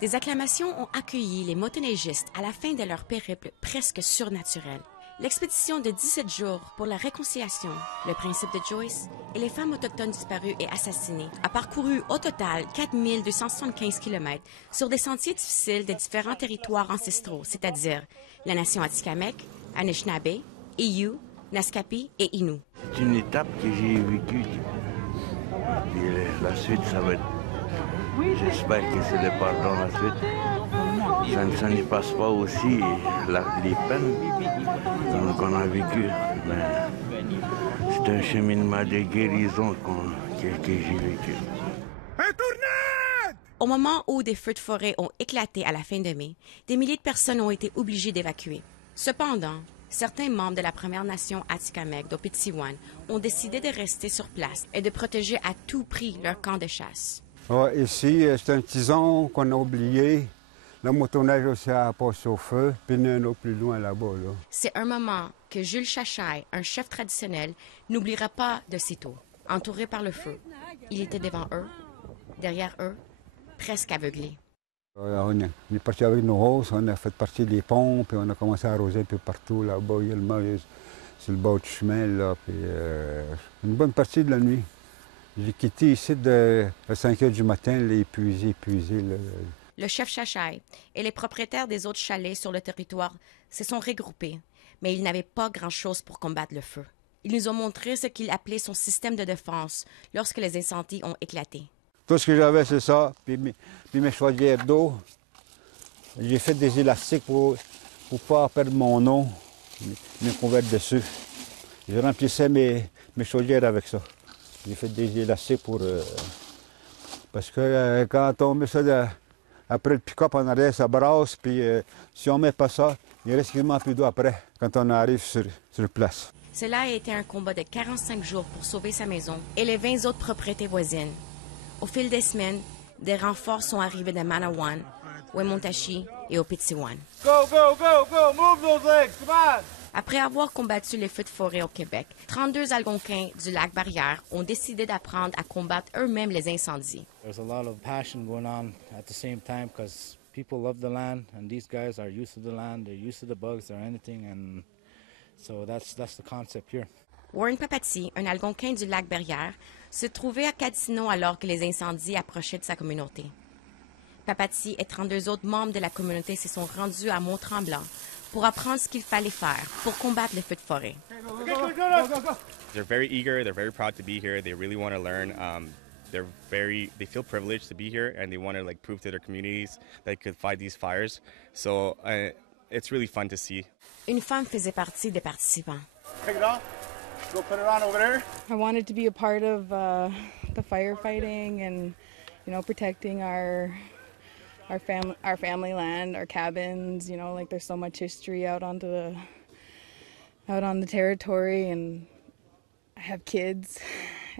Des acclamations ont accueilli les motoneigistes à la fin de leur périple presque surnaturel. L'expédition de 17 jours pour la réconciliation, le principe de Joyce et les femmes autochtones disparues et assassinées a parcouru au total 4275 km sur des sentiers difficiles de différents territoires ancestraux, c'est-à-dire la nation Atikamekw, Anishinaabe, Iyu, Naskapi et Innu. C'est une étape que j'ai vécue. Et la suite, ça va être... J'espère que c'est le pardon la suite. Ça n'y passe pas aussi les peines qu'on a vécues. C'est un cheminement de guérison que j'ai vécu. Au moment où des feux de forêt ont éclaté à la fin de mai, des milliers de personnes ont été obligées d'évacuer. Cependant, certains membres de la Première Nation Atikamekw d'Opitiwan ont décidé de rester sur place et de protéger à tout prix leur camp de chasse. Ouais, ici, c'est un tison qu'on a oublié. La motoneige aussi a passé au feu, puis il y en a un autre plus loin là-bas. Là. C'est un moment que Jules Chachai, un chef traditionnel, n'oubliera pas de sitôt. Entouré par le feu, il était devant eux, derrière eux, presque aveuglé. On est parti avec nos hausses, on a fait partie des pompes, puis on a commencé à arroser un peu partout là-bas. Il y a le maïs sur le bord du chemin, là, puis une bonne partie de la nuit. J'ai quitté ici à 5 heures du matin, là, épuisé. Là. Le chef Chachai et les propriétaires des autres chalets sur le territoire se sont regroupés, mais ils n'avaient pas grand-chose pour combattre le feu. Ils nous ont montré ce qu'ils appelaient son système de défense lorsque les incendies ont éclaté. Tout ce que j'avais, c'est ça, puis mes chaudières d'eau. J'ai fait des élastiques pour pas perdre mon eau, mes couvertes dessus. Je remplissais mes chaudières avec ça. J'ai fait des élastiques pour... parce que quand on met ça après le pick-up en arrière, ça brasse, puis si on met pas ça, il reste quasiment plus d'eau après, quand on arrive sur place. Cela a été un combat de 45 jours pour sauver sa maison et les 20 autres propriétés voisines. Au fil des semaines, des renforts sont arrivés de Manawan, Wemontashi et Opitiwan. Go, go, go, go! Move those legs! Come on! Après avoir combattu les feux de forêt au Québec, 32 Algonquins du lac Barrière ont décidé d'apprendre à combattre eux-mêmes les incendies. There's a lot of passion going on at the same time because people love the land and these guys are used to the land, they're used to the bugs or anything, and so that's the concept here. Warren Papati, un Algonquin du lac Barrière, se trouvait à Gatineau alors que les incendies approchaient de sa communauté. Papati et 32 autres membres de la communauté se sont rendus à Mont-Tremblant pour apprendre ce qu'il fallait faire pour combattre les feux de forêt. They're very eager, they're very proud to be here, they really want to learn. They feel privileged to be here and they want to prove to their communities that they could fight these fires. So it's really fun to see. Une femme faisait partie des participants. Take it off. Go put it on over there. I wanted to be a part of the firefighting and, protecting our family land, our cabins. There's so much history out on the territory, and I have kids,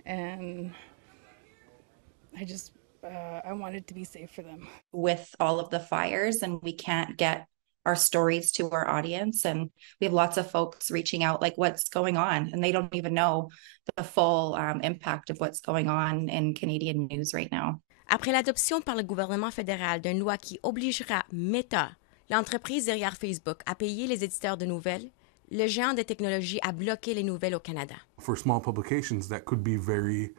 and I wanted to be safe for them. With all of the fires, and we can't get our stories to our audience, and we have lots of folks reaching out what's going on, and they don't even know the full impact of what's going on in Canadian news right now. Après l'adoption par le gouvernement fédéral d'une loi qui obligera Meta, l'entreprise derrière Facebook, à payer les éditeurs de nouvelles, le géant de technologie a bloqué les nouvelles au Canada. For small publications, that could be very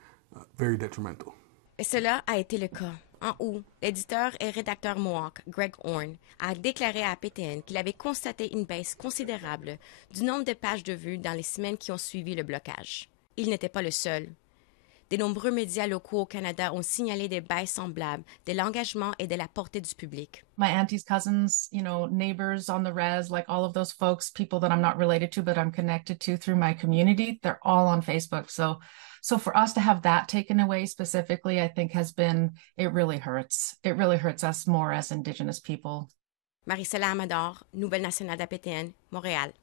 detrimental. Et cela a été le cas. En août, l'éditeur et rédacteur Mohawk, Greg Horn, a déclaré à APTN qu'il avait constaté une baisse considérable du nombre de pages de vues dans les semaines qui ont suivi le blocage. Il n'était pas le seul. De nombreux médias locaux au Canada ont signalé des baisses semblables de l'engagement et de la portée du public. My aunties, cousins, neighbors on the res, all of those folks, people that I'm not related to but I'm connected to through my community, they're all on Facebook. So for us to have that taken away specifically, I think it really hurts. It really hurts us more as Indigenous people. Marie-Céla Amador, Nouvelle nationale d'APTN, Montréal.